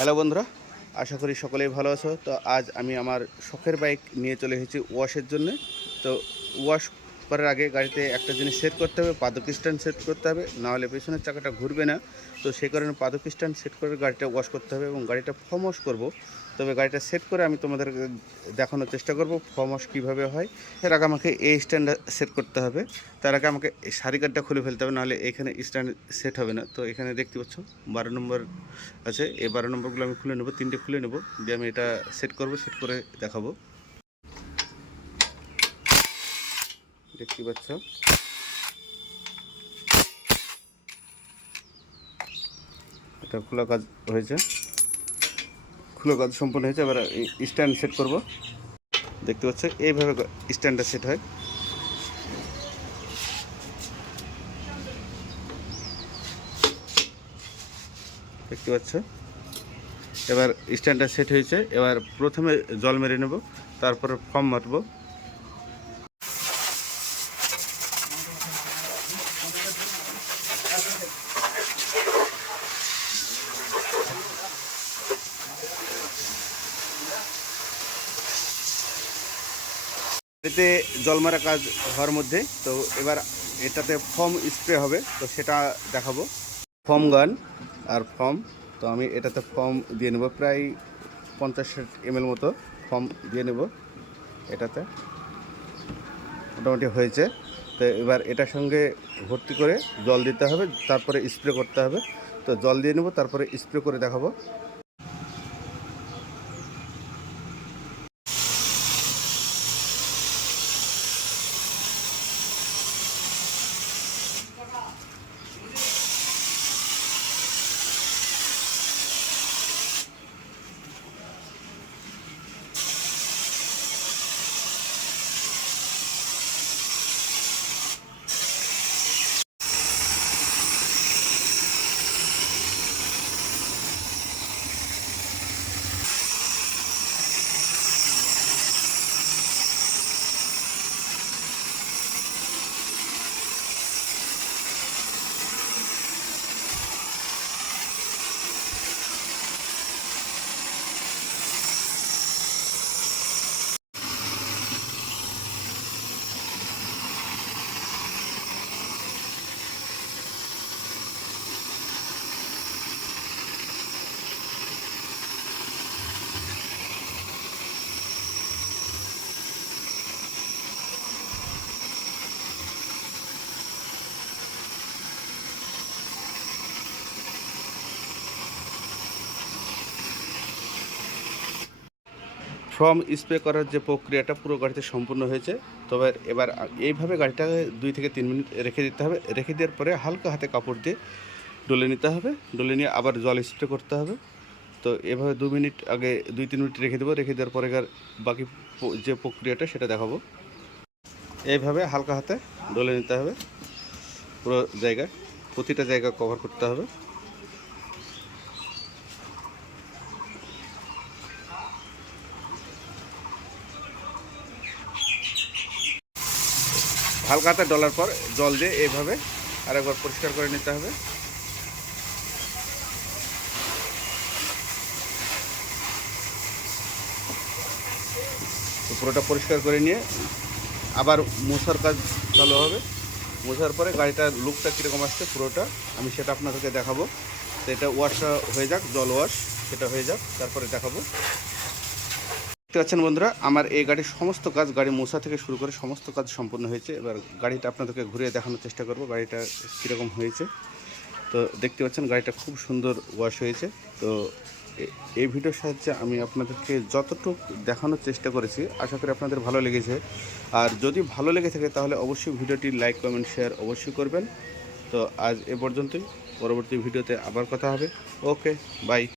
Hello বন্ধুরা, আশা করি সকলেই ভালো আছো। তো আজ আমি আমার শখের বাইক নিয়ে চলে এসেছি ওয়াশের জন্য। তো ওয়াশ করার আগে গাড়িতে একটা জিনিস সেট করতে হবে, পাদক স্ট্যান্ড সেট করতে হবে, নাহলে পেছনের চাকাটা ঘুরবে না। তো সেই কারণে পাদক স্ট্যান্ড সেট করে গাড়িটা ওয়াশ করতে হবে এবং গাড়িটা ফর্ম ওয়াশ করবো। তবে গাড়িটা সেট করে আমি তোমাদের দেখানোর চেষ্টা করব ফর্ম ওয়াশ কীভাবে হয়। এর আগে আমাকে এই স্ট্যান্ডটা সেট করতে হবে। তার আগে আমাকে এই সারি গার্ডটা খুলে ফেলতে হবে, নাহলে এখানে স্ট্যান্ড সেট হবে না। তো এখানে দেখতে পাচ্ছ 12 নম্বর আছে, এই 12 নম্বরগুলো আমি খুলে নেব, 3টে খুলে নেব, দিয়ে আমি এটা সেট করব, সেট করে দেখাবো। দেখতে পাচ্ছ এটা খোলা কাজ হয়েছে, খোলা কাজ সম্পূর্ণ হয়েছে। এবার স্ট্যান্ড সেট করব। দেখতে পাচ্ছ এইভাবে স্ট্যান্ডটা সেট হয়। দেখতে পাচ্ছ এবার স্ট্যান্ডটা সেট হয়েছে। এবার প্রথমে জল মেরে নেব, তারপরে ফর্ম মারবো। এতে জল মারা কাজ হওয়ার মধ্যে তো এবার এটাতে ফর্ম স্প্রে হবে, তো সেটা দেখাবো। ফর্ম গান আর ফর্ম, তো আমি এটাতে ফর্ম দিয়ে নেব, প্রায় 50 ml মতো ফর্ম দিয়ে নেব। এটাতে মোটামুটি হয়েছে। তো এবার এটার সঙ্গে ভর্তি করে জল দিতে হবে, তারপরে স্প্রে করতে হবে। তো জল দিয়ে নেব, তারপরে স্প্রে করে দেখাবো। ফর্ম স্প্রে করার যে প্রক্রিয়াটা পুরো গাড়িতে সম্পূর্ণ হয়েছে। তবে এবার এইভাবে গাড়িটাকে 2 থেকে 3 মিনিট রেখে দিতে হবে। রেখে দেওয়ার পরে হালকা হাতে কাপড় দিয়ে ডলে নিতে হবে। ডলে নিয়ে আবার জল স্প্রে করতে হবে। তো এভাবে 2 মিনিট আগে 2-3 মিনিট রেখে দেবো। রেখে দেওয়ার পরে বাকি যে প্রক্রিয়াটা সেটা দেখাবো। এইভাবে হালকা হাতে ডলে নিতে হবে, পুরো জায়গায়, প্রতিটা জায়গা কভার করতে হবে। হালকা হাতে ডলার পর জল দিয়ে এইভাবে আরেকবার পরিষ্কার করে নিতে হবে। তো পুরোটা পরিষ্কার করে নিয়ে আবার মোছার কাজ চালু হবে। মোছার পরে গাড়িটার লুকটা কীরকম আসছে পুরোটা আমি সেটা আপনাদেরকে দেখাবো। তো এটা ওয়াশটা হয়ে যাক, জল ওয়াশ সেটা হয়ে যাক, তারপরে দেখাবো। দেখতে পাচ্ছেন বন্ধুরা, আমার এই গাড়ির সমস্ত কাজ, গাড়ি মোছা থেকে শুরু করে সমস্ত কাজ সম্পূর্ণ হয়েছে। এবার গাড়িটা আপনাদেরকে ঘুরিয়ে দেখানোর চেষ্টা করব গাড়িটা কীরকম হয়েছে। তো দেখতে পাচ্ছেন গাড়িটা খুব সুন্দর ওয়াশ হয়েছে। তো এই ভিডিওর সাহায্যে আমি আপনাদেরকে যতটুকু দেখানোর চেষ্টা করেছি, আশা করি আপনাদের ভালো লেগেছে। আর যদি ভালো লেগে থাকে তাহলে অবশ্যই ভিডিওটি লাইক, কমেন্ট, শেয়ার অবশ্যই করবেন। তো আজ এ পর্যন্তই, পরবর্তী ভিডিওতে আবার কথা হবে। ওকে, বাই।